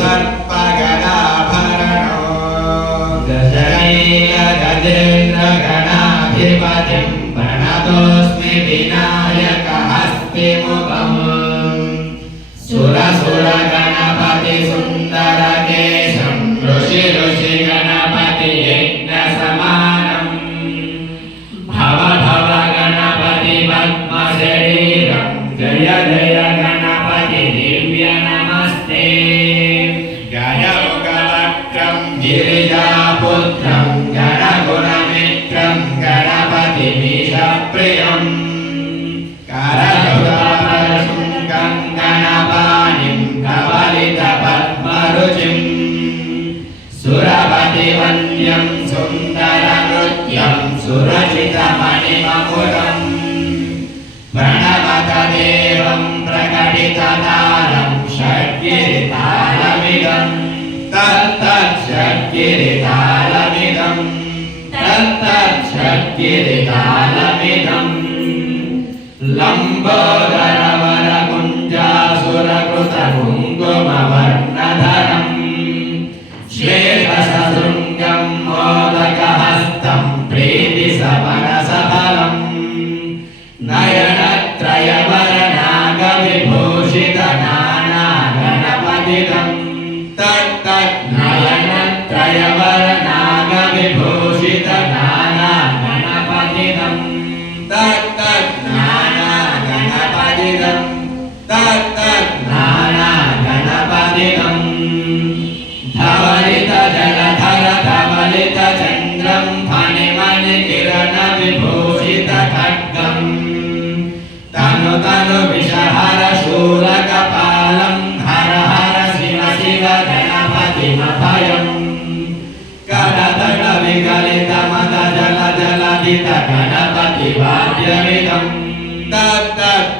सर्पगणाभरणो गजनीलगजेन्द्रगणाधिपतिं प्रणतोऽस्मि विनायकहस्तिमुखम् सुरसुरगणपति सुन्दरकेशं ऋषि यज्ञसमानम् भव भव गणपति पद्मशरीरं जय जय गणपति दिव्य नमस्ते गणमुखवक्त्रं गिरिजापुत्रं गणगुणमित्रं गणपतिमीशप्रियम् करयुगपरशुङ्गं गणपाणिं कवलितपद्मरुचिं सुरपतिवन्द्यं सुन्दरनृत्यं सुरचितमणिमकुटम् प्रणवतदेवं प्रकटिततारं षड्गिरितालमिदं तत्तच्छड्गिरितालमिदं तत्तच्छड्गिरितालमिदं लम्बोदरवरकुञ्जासुरकृतकुङ्कुमवर्णधरम् श्वेतसशृङ्गं मोदकहस्तं प्रीतिसमरसफलम् नयनत्रयवरनागविभूषितनानागणपतिदं तत्तन्नयनत्रयवरनागविभूषितनानागणपतिदं तत्तन्नानागणपतिदं तत्तन्नानागणपतिदं धवलितजलधर धवलितचन्द्रं फणिमणिकिरणविभूषितखड्गम् तनु तनु विषहर शूलकपालं हर हर शिव शिव गणपतिमभयम् करतट विकलित मद जल जलधित गणपतिवाद्यमिदं तत्तत्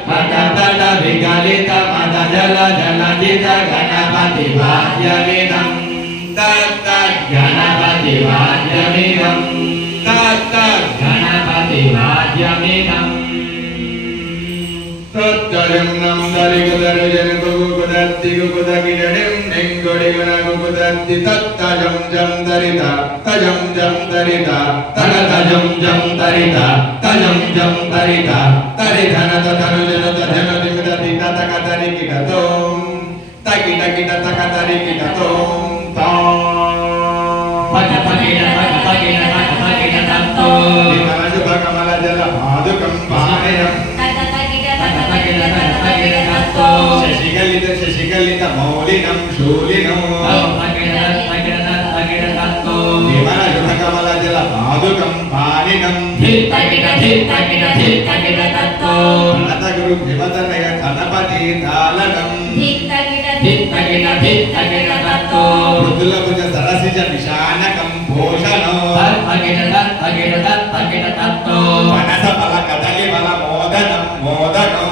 विकलित मद जल जलधित गणपतिवाद्यमिदं तत्तत् गणपतिवाद्यमिदं तत्तत् गणपतिवाद्यमिदम् तत्तरं नं दरिगदरजन गुगुदत्ति गुगुदगिडं निंगोडिगुनगुगुदत्ति तत्तजं जं दरिता तजं जं दरिता तगतजं जं दरिता तजं जं दरिता तरिधन तधनुजन तधन दिमदति ततकतरिकिटतों तकिटकिट तकतरिकिटतों तों पटपकिटपकिटपकिटपकिटतत्तो विमलशुभकमलजल पादुकं पाणयम् शशिगलित शशिगलित मौलिनं शूलिनं विमलशुभकमलजल पादुकं पाणिनं प्रणतगुरु विमतनय गणपति तालनं मृदुलभुज सरसिज विशानकं भूषणं वनसफल कदलीफल मोदनं मोदनं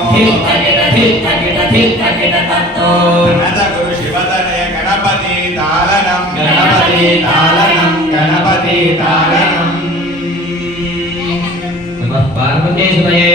प्रणतगुरु शिवतनय गणपति तालनं गणपति तालनं गणपति तालनं पार्वती सुतये